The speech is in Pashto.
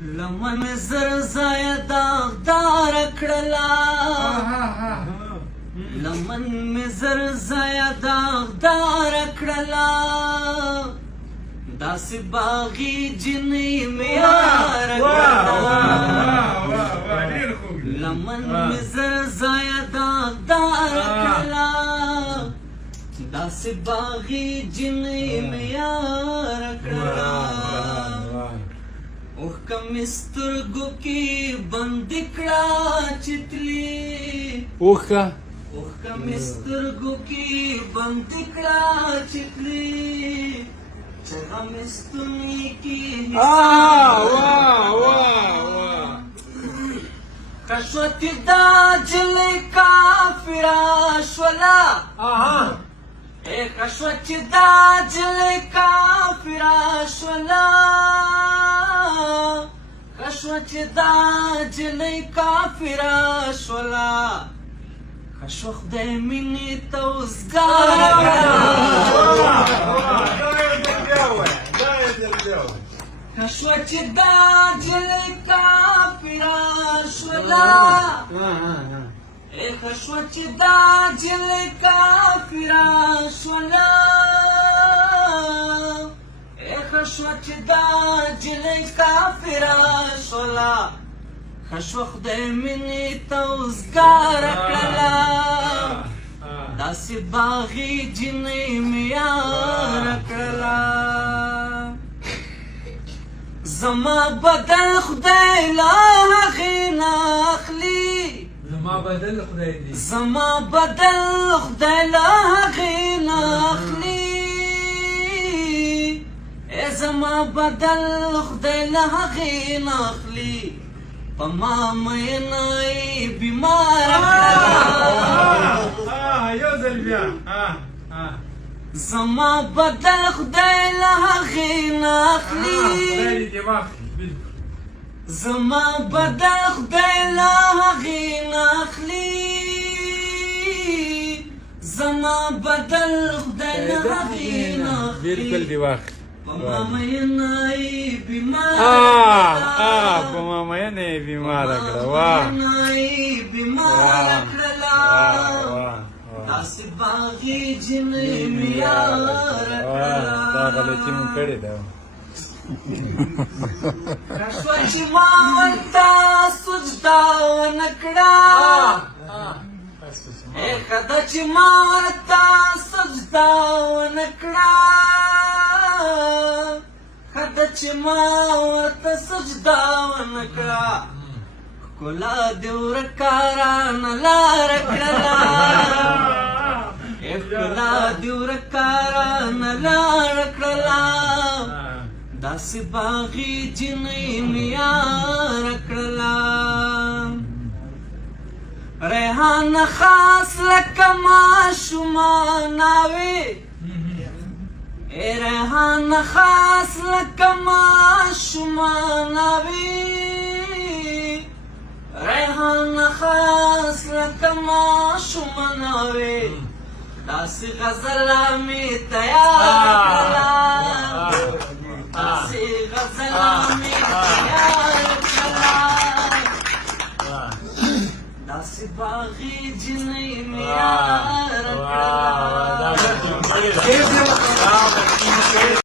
لمن زر زایا داغدار کړلا لمن می زر زایا داغدار کړلا داسې باغی جنې می یار کړلا لمن می زر زایا داغدار کړلا داسې باغی جنې می یار کړلا اوخ کم سترګو کې بند کړه چتلی اوخ کم سترګو کې بند کړه چتلی چغم ستونی کې کشوت دا جل کافرا شولا اے کشوت دا جل کافرا شولا کشوت دا جل کافرا شولا کشو خدای مینې توزګار کشو چې دا جل کافرا شولا اے کشو چې دا جل کافرا شولا اے کشو چې دا جل کافرا شولا کشو خدای مینې توزګار کړلا داسې باغی جنې مې یار کړلا زما بدل خدای لا هغې نه اخلي زما بدل خدای لا هغې نه اخلي ای زما بدل خدای لا هغې نه اخلي په ما میینه یې بیماره کړله زما بدل خدای له هغې نه اخلي زما بدل خدای له هغې نه اخلي زما بدل خدای له هغې نه اخلي په ما میینه یې بیماره کړله داسې باغی جنې مې یار کړله کشوه چې ما ورته سجده ونه کړه ای ښه ده چې ما ورته سجده ونه کړه ښه ده چې ما ورته سجده ونه کړه ښکلا دې ورکه رانه لاره کړله ښکلا دې ورکه رانه لاره کړله داسې باغی جنې مې یاره کړله ریحانه خاص لکه ماشومانه وې ای ریحانه خاص لکه ماشومانه وې ریحانه خاص لکه ماشومانه وې داسې غزله مې تیاره کړله داسې غزله مې تیاره کړله داسې باغی جنې مې یاره کړله